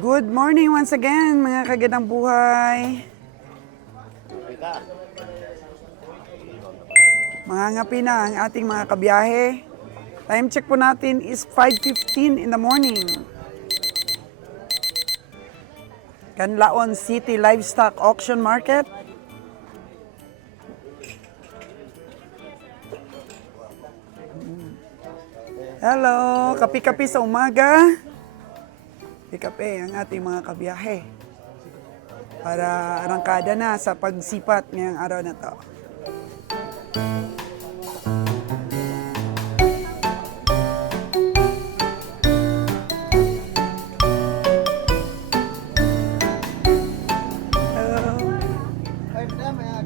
Good morning once again, mga kagandang buhay. Mga ngapi na ang ating mga kabiyahe. Time check po natin is 5:15 in the morning. Canlaon City Livestock Auction Market. Hello, kapi-kapi sa umaga. Kapi-kapi ang ating mga kabiyahe. Para arangkada na sa pagsipat ngayong araw na to.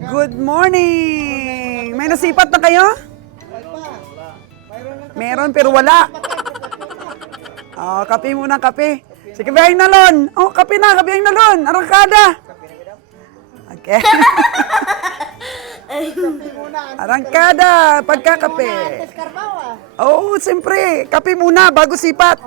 Good morning! May nasipat na kayo? Meron pero wala. Oh, kape muna, kape. Si kabihang nalon. Oh, kape na, kabihang nalon. Arangkada. Okay. Arangkada, pagkakape. Oh, siyempre. Kape muna bago sipat.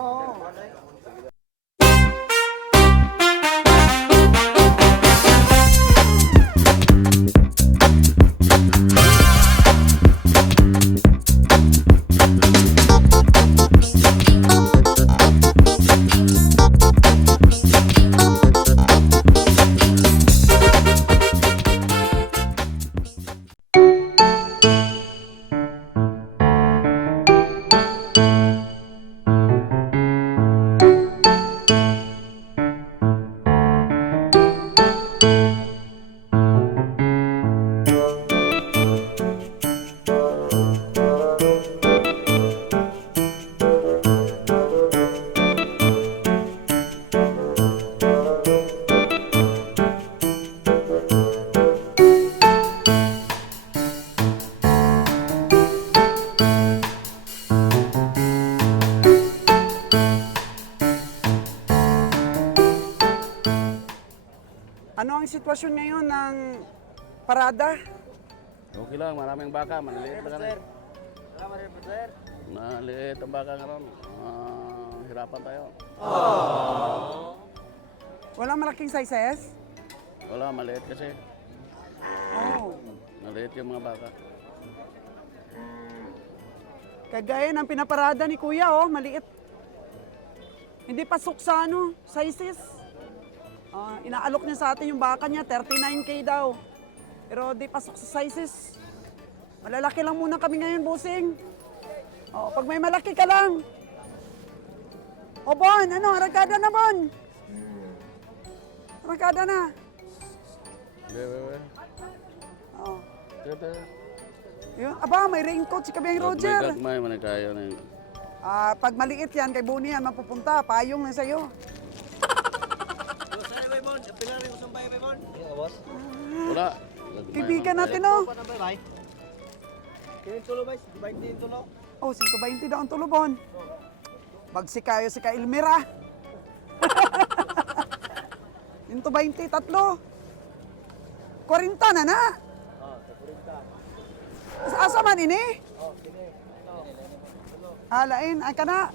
Ano ang sitwasyon ngayon ng parada? Okay lang, maraming baka, maliliit na kami. Maliit ang baka ngayon. Hirapan tayo. Walang malaking sizes? Wala, maliit kasi. Oh. Maliit yung mga baka. Kagaya ng pinaparada ni Kuya, oh, maliit. Hindi pasok sa sizes. Inaalok niya sa atin yung baka niya, 39K daw. Pero di pasok sa sizes. Malalaki lang muna kami ngayon, busing. Oh, pag may malaki ka lang. O Bon, ano, arangkada na Bon. Arangkada na. Wait. Oh. Tete. Yun, aba, may raincoat si Kabiyang Roger. May manikayo na yun. Pag maliit yan, kay Boni yan mapupunta. Payong na sa'yo. Wala. Kaibigan natin, oh. Oh, 520 daw ang tulubon. Magsikayo si Kailmira. 120, tatlo. 40 na. Asa man ini? Halain, ay kana.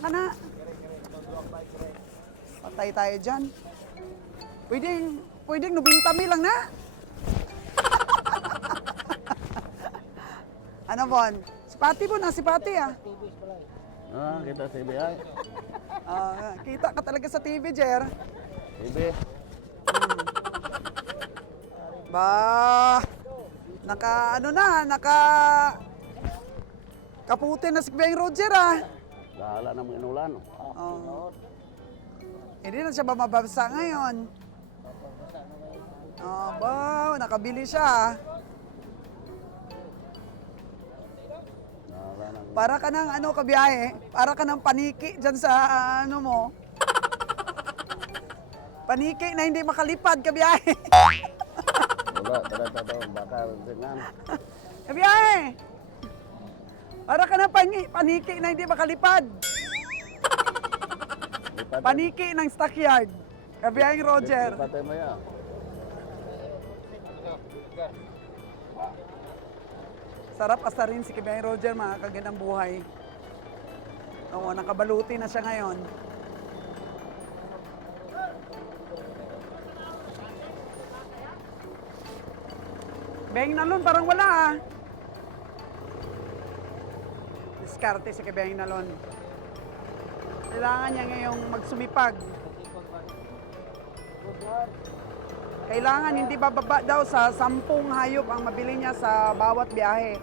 Patay tayo dyan. Pwedeng 90,000 lang na. Ano Bon? Sipati po na, sipati ah. Kita sa IBI. Kita ka talaga sa TV, Jer. IBI. Kaputi na si Beng Roger ah. Lahala na mga inulan. Hindi na siya mababasa ngayon. Wow, nakabili siya. Para ka ng kabiyahe, para ka ng paniki dyan sa mo. Paniki na hindi makalipad, kabiyahe. Wala, tara, baka tingnan. Kabiyahe! Para ka ng paniki na hindi makalipad. Paniki ng stockyard. Kabiyaheng Roger. Patay mo yan. Sarap asarin si Kabiyaheng Roger, mga kagandang buhay. Oo, nakabaluti na siya ngayon. Beng Nalon, parang wala ah. Diskarte si Beng Nalon. Kailangan niya ngayong magsumipag. Kailangan hindi bababa daw sa 10 hayop ang mabili niya sa bawat biyahe.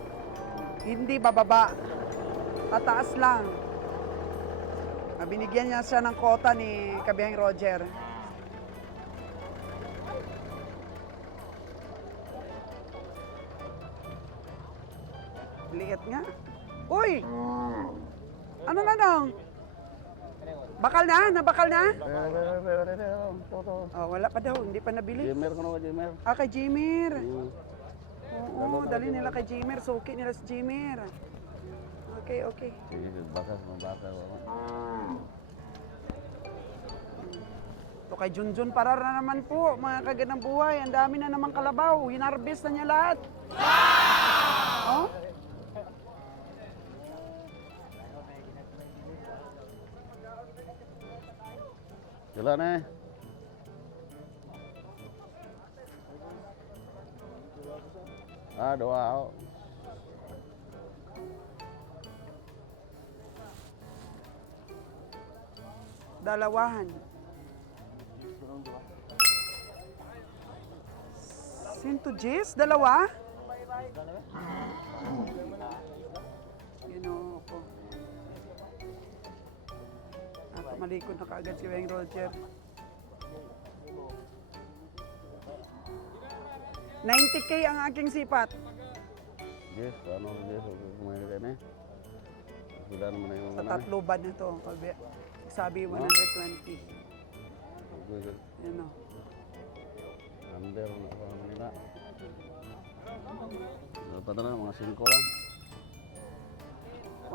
Hindi bababa. Tataas lang. Binigyan niya siya ng kota ni Kabihang Roger. Liit nga. Uy! Ano na dong? Bakal na? Nabakal na? Oh, wala pa daw. Hindi pa nabili. Jimer ko na ka, Jimer. Ah, kay Jimer. Oo, dali nila kay Jimer. Suki nila si Jimer. Okay, okay. Sige, bakal, mabakal. Ito kay Junjun Parar na naman po, mga kagandang buhay. Ang dami na naman kalabaw. Hinarbest na niya lahat. Oh? Wala na eh. Dua ako. Dalawahan. Sinto Jis? Dalawa? Ginoo ko. Malikod na kaagad si Weng Roger. 90K ang aking sipat. Yes, ano, yes, kumain ka na eh. Wala naman na yung Sa mga tatlo ba na to? Sabi 120. Yan o. Under na sa Manila. Dapat na mga 5 lang.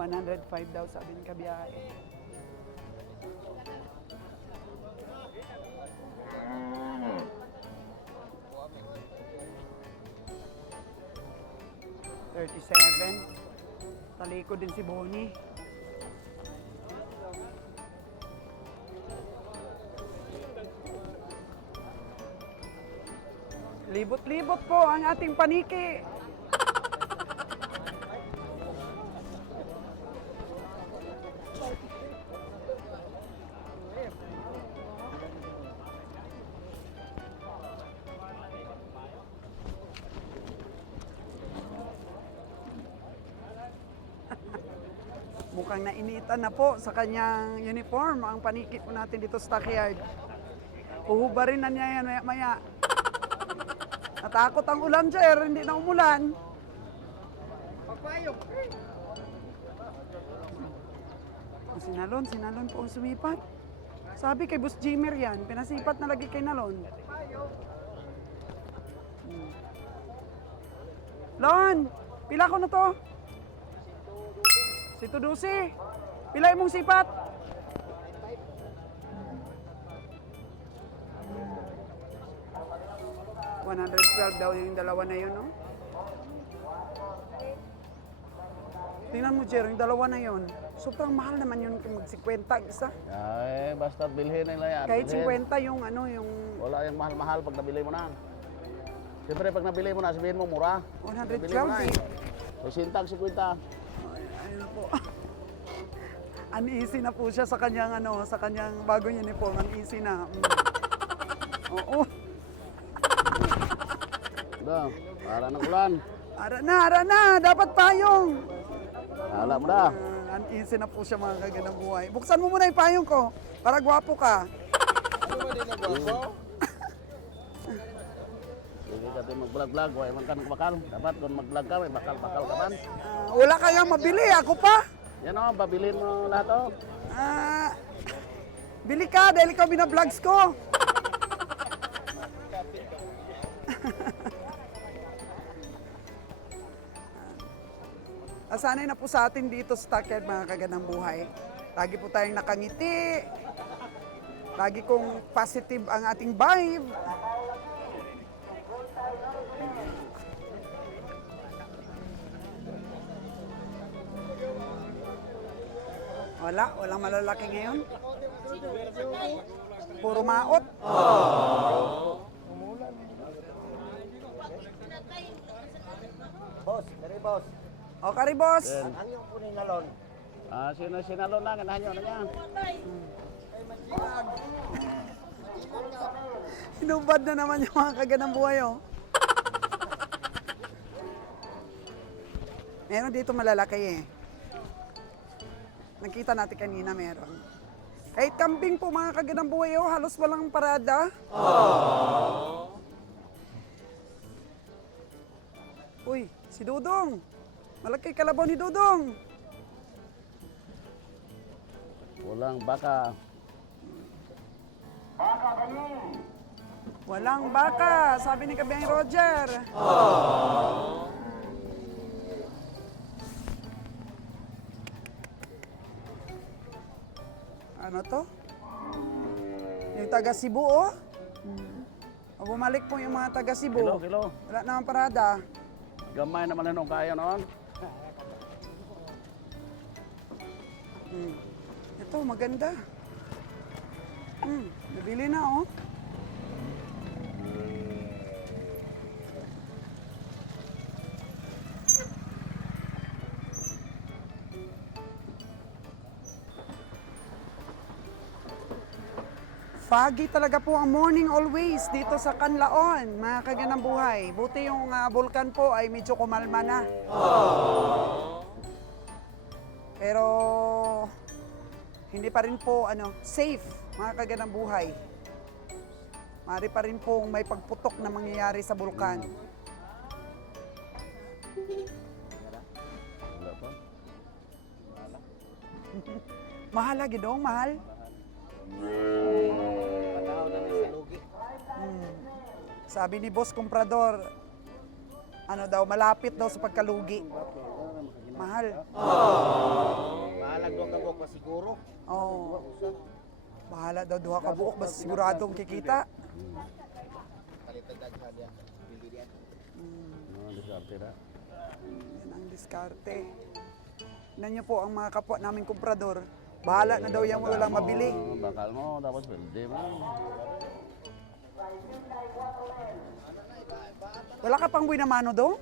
105 daw sabi ni Kabiyahe. $37. Taliko din si Bonnie. Libot-libot po ang ating paniki. Mukhang nainitan na po sa kanyang uniform ang paniki po natin dito sa stockyard. Uhubarin na niya yan maya-maya. Natakot ang ulan, sir. Hindi na umulan. Pagpayok. Sinalon po ang sumipat. Sabi kay Boss Jimer yan, pinasipat na lagi kay Nalon. Lon, pila ko na to? Si Tudusi. Pila mong sipat? $112 daw yung dalawa na yun, no? Tingnan mo, Jer, yung dalawa na yun. Sobrang mahal naman yun kung mag-50 isa. Basta bilhin nila yan. Kahit bilhin. 50 yung ano, yung Wala yung mahal-mahal pag nabili mo na. Siyempre, pag nabili mo na, sabihin mo mura. 112 eh. eh. So, sintag 50. Ayun na po. Uneasy na po siya sa kanyang ano, sa kanyang bagong uniform. Uneasy na. Oo. Dah, para ng ulan. Ara na. Dapat payong. Alam mo na. Uneasy na po siya mga kagandang buhay. Buksan mo muna yung payong ko para gwapo ka. Sige ka tayo mag-vlog-vlog. Huwag man ka bakal. Dapat kung mag-vlog ka, may bakal-bakal ka man. Wala kayang mabili. Ako pa. Yan o, babilin mo lahat o. Bili ka dahil ikaw binablogs ko. Asanay na po sa atin dito sa Stockyard mga kagandang buhay. Lagi po tayong nakangiti. Lagi kong positive ang ating vibe. Walang malalaki ngayon. Puro maot. Boss, dari boss. O, karibos. Ang yung po ni Nalon. Sinalon lang, ganahan nyo na niya. Hinubad na naman yung mga kaganang buhay, oh. Meron dito malalaki, eh. Nakita natin kanina, meron. Kahit kambing po, mga kaganang buhay, oh. Halos walang parada. Uy, si Dudong. Malaki kalabaw ni Dudong. Walang baka. Walang baka, sabi ni Kabiyang Roger. Ano to? Yung taga Cebu, oh. O, bumalik po yung mga taga Cebu. Kilo. Wala naman parada. Gamay naman nung kaya noon. Ito, maganda. Nabili na, oh. Foggy talaga po ang morning always dito sa Canlaon, mga kaganang buhay. Buti yung bulkan po ay medyo kumalma na. Pero hindi pa rin po safe, mga kaganang buhay. Mari pa rin pong may pagputok na mangyayari sa bulkan. Wala pa. Mahal lagi dong, mahal. Panaw na sa lugi. Sabi ni Boss Comprador, malapit daw sa pagkalugi. Mahal. Mahalag doon ka pa siguro. Oo. Bahala daw duha ka buok, basta siguradong kikita. Kalitagdag ka diyan. Bili diyan. Diskarte na. Yan ang diskarte. Tignan niyo po ang mga kapwa naming komprador. Bahala na daw yan walang mabili. Bakal mo, tapos pwede mo. Wala ka pang buhay na mano do?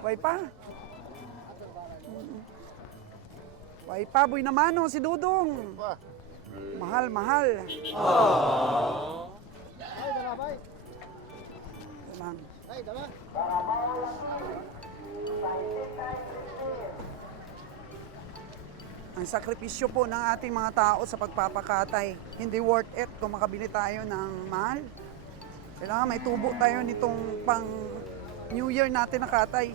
Way pa. Way pa, buhay na mano si Dudong. Mahal, mahal. Ay, dala bay. Ito lang. Ay, dala. Ang sakripisyo po ng ating mga tao sa pagpapakatay, hindi worth it kung makabili tayo ng mahal. Kailangan may tubo tayo nitong pang New Year natin na katay.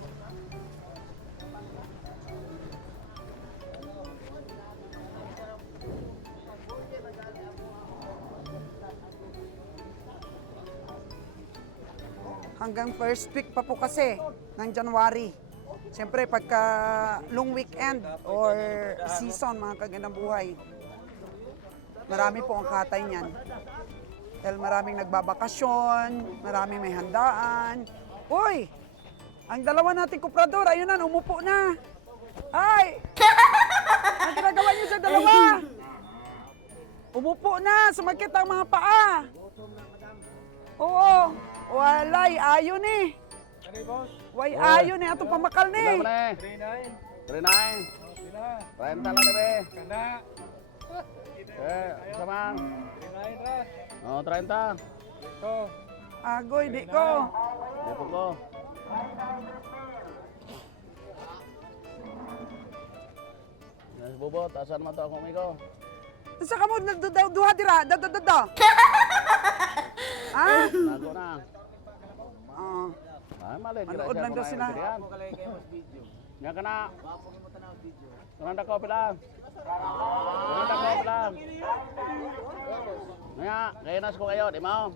Hanggang first week pa po kasi ng January. Siyempre, pagka long weekend or season, mga kagandang buhay, marami po ang katay niyan. Dahil maraming nagbabakasyon, maraming may handaan. Uy! Ang dalawa nating kuprador, ayun na, umupo na. Ay! Ang ginagawa niyo sa dalawa? Umupo na, sumakit ang mga paa. Oo. Walay, ayon eh. Way ayon eh, atong pamakal ni. Berapa nih? 39. 30 lah deh. Sama. Oh, 30. Agoy, di ko. Dito ko. Nas bobot, asan man to ako migo? Sa kamo duha dira, da. Ah? Nago na. Ah. Ay, mali. Manood lang daw sila. Nya kana. Kananda ko pila. Kananda ko pila. Nya, kainas ko kayo, di mo?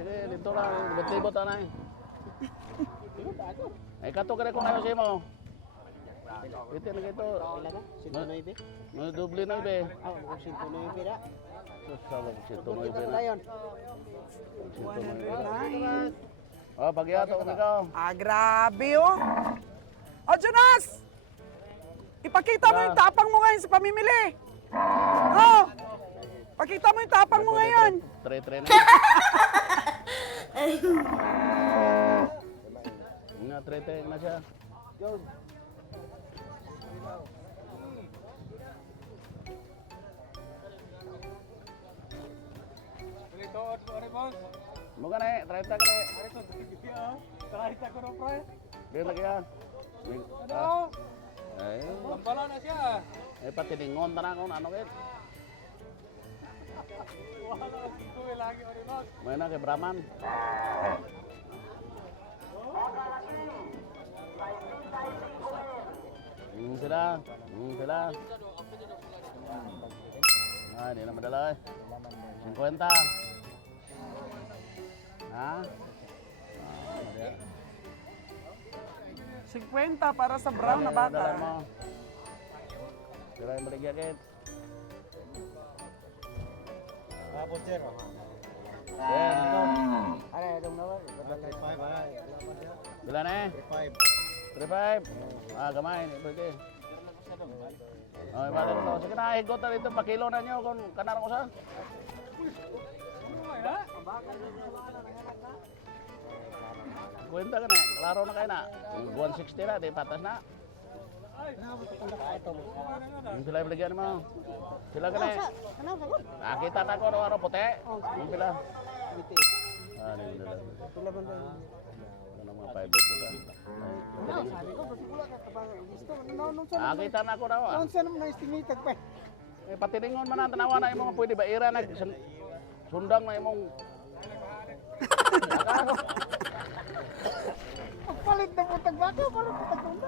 Sige, dito lang. Libot-libot anay. Ay, kato ka ko kayo siya mo. Ito na ito. May doble na ibe. Oh, 109 na. Sabi ko, ito na ibe na. Dayon. 109. Oh, pagyato ko ikaw. Ah, grabe oh. O, Jonas! Ipakita mo yung tapang mo ngayon sa pamimili. Oh! Pakita mo yung tapang mo ngayon. 3-3 na. Nga, trete na siya. Mo ka na eh, 30 ka na eh. Bigyan lagi yan. Ay, na siya. ay patiningon na kung ano kit. May na kay Brahman. Sila. Sila. Ah, hindi na madala eh. 50. Ha? 50 para sa brown na baka. Dala mo. Sila yung maligyan. Tapos sir. Yan, ito. Ano, itong naman. 35, ano. Bila na eh. 35. 35. Ah, gamay. Pwede. Okay, balik ko. Sige na, higot na dito. Pakilo na nyo kung kanarang ko sa. Kwenta ka na. Klaro na kayo na. 160 na. Di patas na. Yung sila yung baligyan mo. Sila ka na eh. Nakita na ko araw puti. Yung pila. Ah, hindi na. Ano mga 5 ko ka. Nakita na ko daw. Saan naman na-estimated pa? Eh, patiningon man ang tanawa na imong pwede ba ira na sundang na imong Palit na po tagbaka, palit po tagbaka.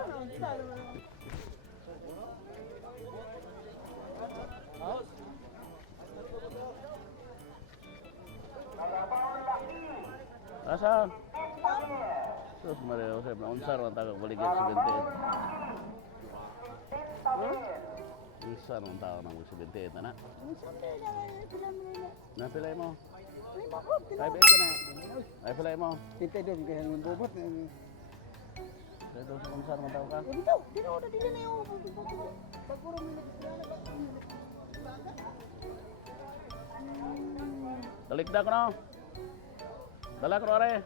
Asa? Sus Maria Jose, unsar man taga baligyan 78. Unsar man taga nang 78 na. Na pilay mo. 5 ka na. Ay pilay mo. Kita doon kaya ng bobot. Dito sa unsar man taga ka. Dito, dito na dili na yung pagpuro mo Dalikda ko no. Dala ko are.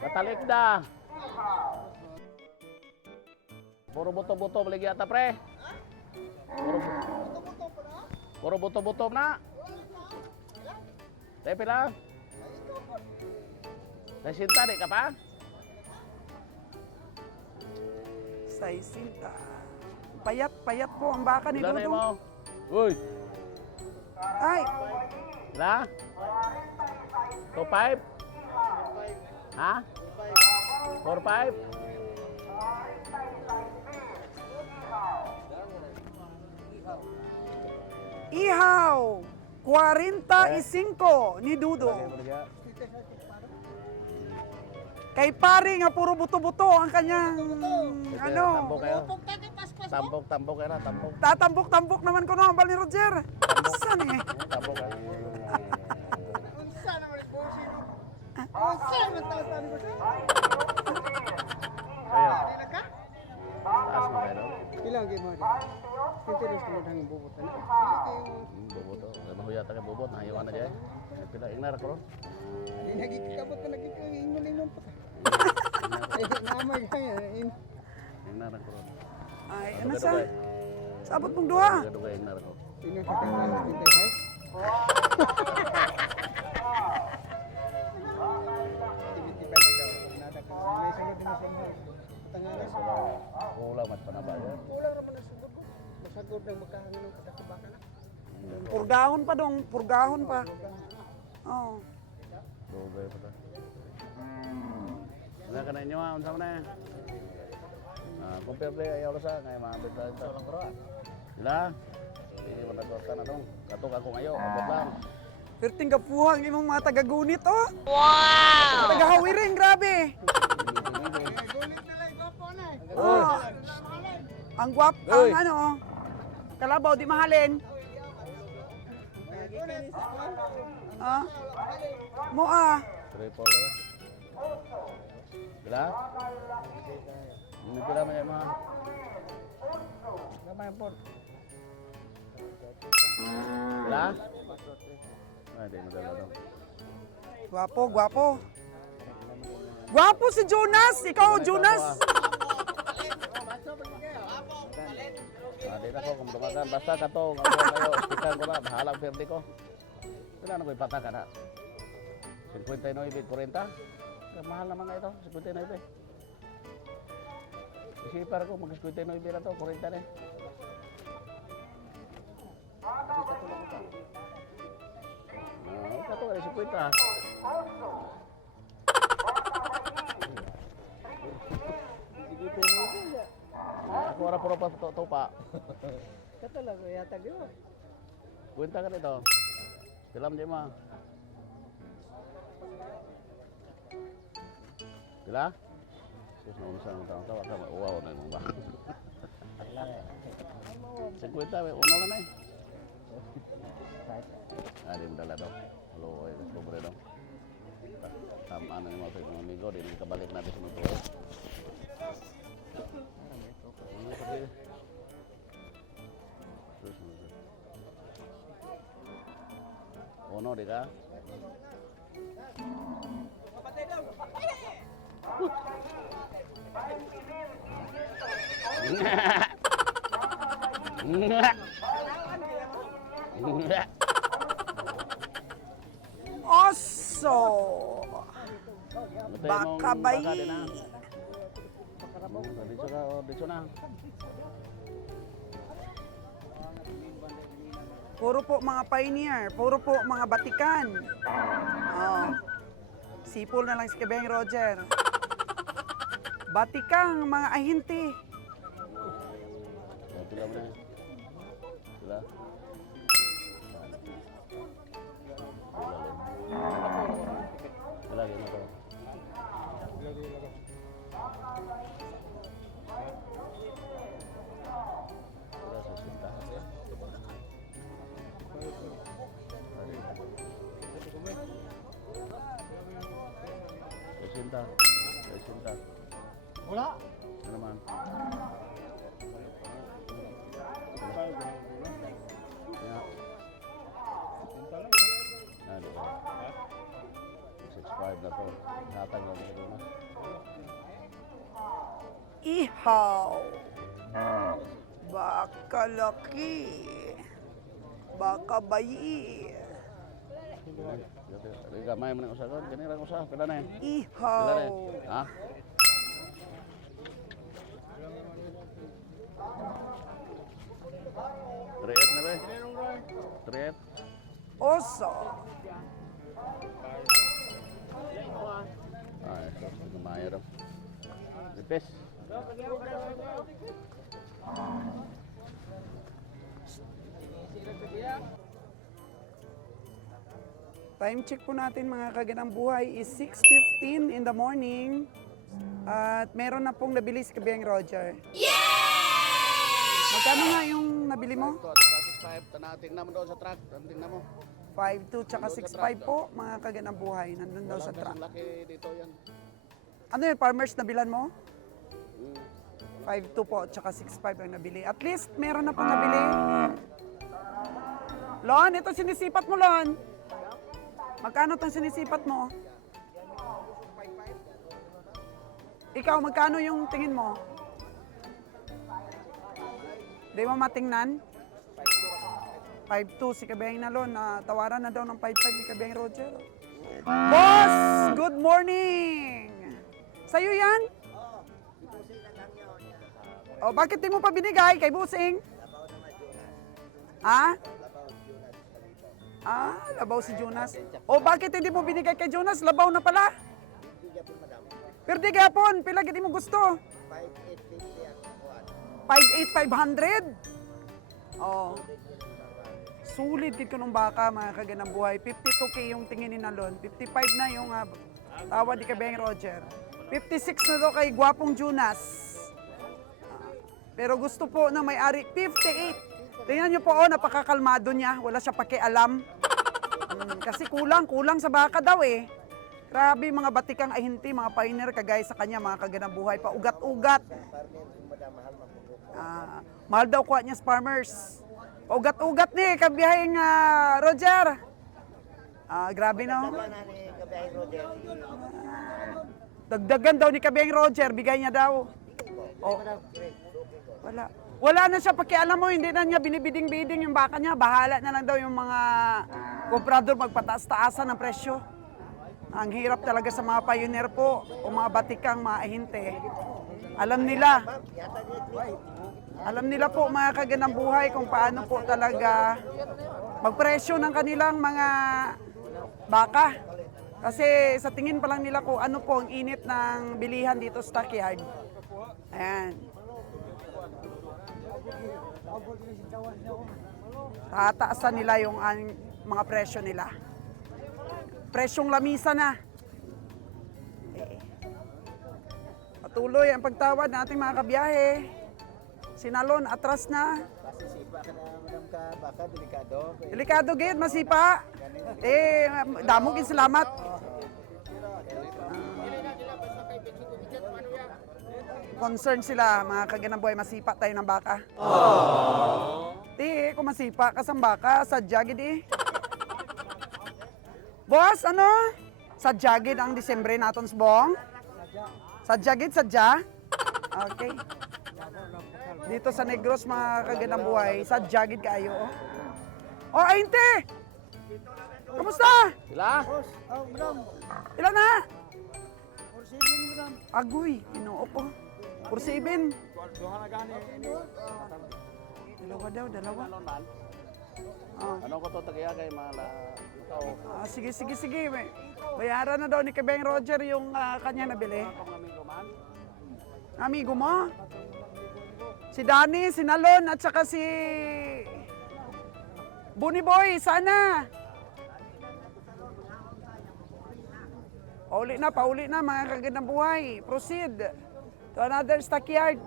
Batalikda. Puro buto-buto lagi ata pre. Puro buto-buto na. Tepi lang. Nasinta di ka pa? 60. Payat po ang baka ni Ilan na Dudong. mo? Uy! Ay, Na? 2.5? Ha? 4.5? ihaw. 45 ni Dudong. Kay pari nga puro buto-buto ang kanyang ano. Tambok kayo. Tambok kayo na, tambok. Tatambok-tambok naman ko no ang bal ni Roger. Saan eh? Tambok kayo. Unsa naman yung bossy no? Unsa naman tao sa ano? Kayo. Dila ka? Taas mo kayo. Ilang game mo? Continuous tulad hanging bobot. Dili kayo. Boboto. Mahuyata kayo bobot. Nahiwan na dyan. Pila ingnar ko ron. Ay nagikabot ka nagikabot pa. Ay naamay kaya. Ingnar ko ron. Ay, ano sa? Sabot mong duha. Dugay ingnar ko. Tingnan sa kanya tintay hay. Kulang mas panabayan. Kulang naman ang sugod ko. Masagod ng magkahangin ng katakabaka na. Purgahon pa dong, purgahon pa. Oh. Dugay pa ta. Wala ka na inyo ha, unsa mo na. Compare play ayaw sa ngay maabot lang ta. Sila. Hindi mo nagkorta na dong. Katok ako ngayon, abot lang. Perting gapuhang imong mga taga-gunit oh. Wow! Taga-hawiring, grabe. Gulit na lang, gwapo na eh. Oh. Ang guwap, ang ano oh. Kalabaw di mahalin. Ah. Mo ah. Triple na. Sila. Hindi pala may mga. Gamay po. Wala? Ay, di madala daw. Gwapo, gwapo. Gwapo si Jonas! Ikaw, Jonas! Di na ko kung dumagan. Basta ka to. Ang kayo, stikan ko na. Bahalang perde ko. Kailangan ko ipataka na. 59, 40. Mahal naman nga ito. 59. Isipar ko, mag-59 na to. 40 na eh. Ito ka rin, 50. Ako wala puro pa ito pa. Katalaga yata yun. Kwenta ka nito. Silam di ma. Sila? Sus na umusang ang taong tawa ka. Wow na yung ba? Kwenta, uno ka na eh. Di mo dala daw. Halo, ay, pobre daw. Tama na yung mga sa amigo. Di nang kabalik natin sa mga tuwa. Uno di ka? Oso! Baka bay! Dito na. Puro po mga pioneer, puro po mga batikan. Oh. Sipol na lang si Kabeng Roger. Batikang mga ahinti. Sila mo na. Sila. Sila gina to. Sila sa sinta. Sinta. Sinta. Wala. Ano naman? Ya. Ano ba? 6.5 na to. Hatag lang ito na. Ihaw. Baka laki. Baka bayi. Gamay mo ng usaha. Ganyan lang usaha. Pila na eh. Ihaw. Pila na eh. Ha? Triet na ba? Triet? Oso. Ah, ito. Gumaya daw. Lipis. Time check po natin mga kaganang buhay is 6:15 in the morning. At meron na pong nabili si Kabeng Roger. Magkano nga yung nabili mo? Ito, 6.5. Tingnan mo doon sa truck. Tingnan mo. 5.2 tsaka 6.5 po mga kaganang buhay. Nandun daw sa Walang truck. kasing laki dito yan. Ano yun, farmers na bilan mo? Hmm. 5.2 po tsaka 6.5 ang nabili. At least meron na pong nabili. Lon, ito sinisipat mo, Lon. Magkano itong sinisipat mo? Ikaw, magkano yung tingin mo? Di mo matingnan? 5.2 si Kabeng na Lon. Tawaran na daw ng 5.5 ni Kabeng Roger. Boss! Good morning! Sa'yo yan? O, bakit di mo pa binigay kay Busing? Ha? Labaw si Jonas. O, bakit hindi mo binigay kay Jonas? Labaw na pala. Pero di gapon, pila gid mo gusto? 5,800. Oh. Sulit din ko nung baka mga kaganang buhay. 52K yung tingin ni Nalon. 55 na yung tawa di Kabeng Roger. 56 na to kay Gwapong Jonas. Pero gusto po ng may-ari, 58. Tingnan nyo po, napakakalmado niya. Wala siya pakialam. Kasi kulang sa baka daw eh. Grabe mga batikang ahinti, mga pioneer kagaya sa kanya, mga kaganang buhay, pa ugat-ugat. Mahal daw kuha niya sa farmers. Ugat-ugat ni, kabiyahing Roger. Grabe no. Dagdagan daw ni kabiyahing Roger, bigay niya daw. Oh. Wala na siya pakialam mo, hindi na niya binibiding-biding yung baka niya. Bahala na lang daw yung mga komprador magpataas-taasan ng presyo. Ang hirap talaga sa mga pioneer po o mga batikang mga ahinte. Alam nila po mga kaganang buhay kung paano po talaga magpresyo ng kanilang mga baka. Kasi sa tingin pa lang nila kung ano po ang init ng bilihan dito sa stockyard. Ayan. Tataasan nila yung mga presyo nila. Presyong lamisa na. Patuloy ang pagtawad ng ating mga kabiyahe. Sinalon, atras na. Masisipa ka na, madam ka, baka delikado. Delikado gid, masipa. Damogin salamat. Concern sila, mga kaganang masipa tayo ng baka. Kung masipa ka sa baka, sadya gid eh. Boss, ano? Sadya gid ang Disyembre naton sa bong? Sadya gid, sadya? Okay. Dito sa Negros, mga kaganang buhay, sadya gid kayo. Oh, Ainte! Kamusta? Sila? Oh, madam. Ilan na? 47, madam. Agoy, inuok ko. 47. Duha na gani. Dalawa daw, dalawa. Ano ko to tagiya kay mala ikaw. Sige. Bayaran na daw ni Kabeng Roger yung kanya nabili. Amigo mo? Si Danny, si Nalon, at saka si Bunny Boy, sana. Pauli na mga kagandang buhay. Proceed to another stockyard.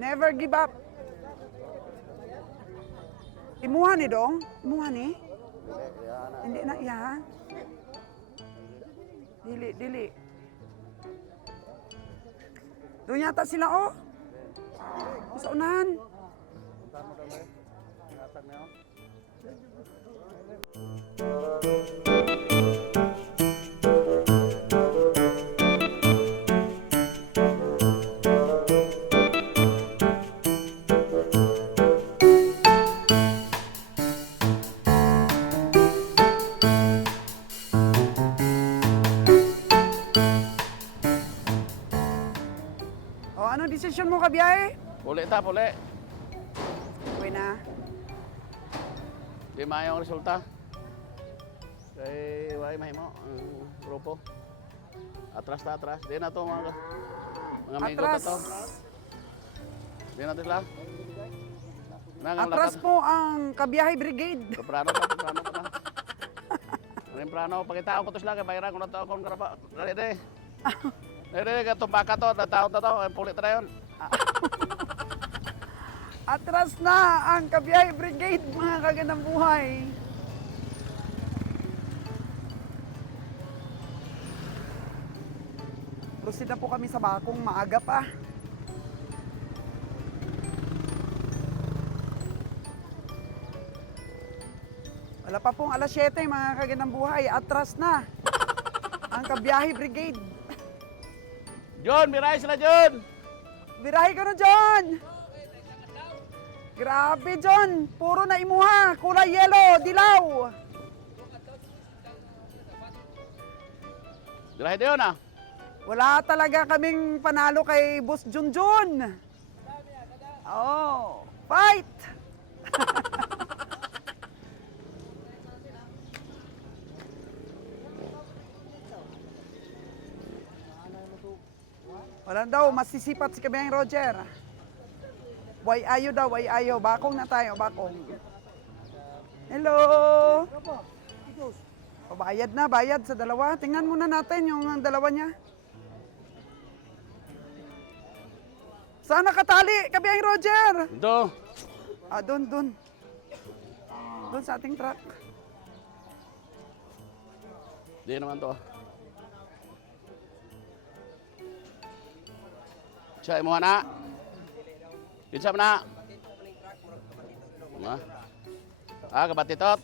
Never give up. Imuha ni dong? Imuha ni? Hindi na, iya. Dili. Doon yata sila, oh. Sa unahan. O, ano desisyon mo, kabiyahe? Puli. Okay na. Di maayong resulta. Kay way mahimo ang grupo. Atras. Di na to mga amigo Atras. to. Di na sila. Atras po ang Kabiyahe Brigade. Temprano pa na. Temprano pakita ko to sila kay bayaran ko na to akong karapa. Dali. Dali ka to baka to, taon to, pulit na yon. Atras na ang Kabiyahe Brigade, mga kagandang buhay. Proceed na po kami sa bakong maaga pa. Wala pa pong alas 7, mga kagandang buhay. Atras na ang Kabiyahe Brigade. John, miray sila John. Birahe ka na, John! Grabe, John! Puro na imuha! Kulay yellow, dilaw! Dirahe dayon ah. Wala talaga kaming panalo kay Boss Junjun. Oh, fight! Wala daw, masisipat si Kabiyang Roger. Way ayo. Bakong na tayo, bakong. Hello! Bayad sa dalawa. Tingnan muna natin yung dalawa niya. Saan nakatali, Kabiyang Roger? Do. Doon. Doon sa ating truck. Di naman to. Siya mo na. Kinsa man na? Kabatitot.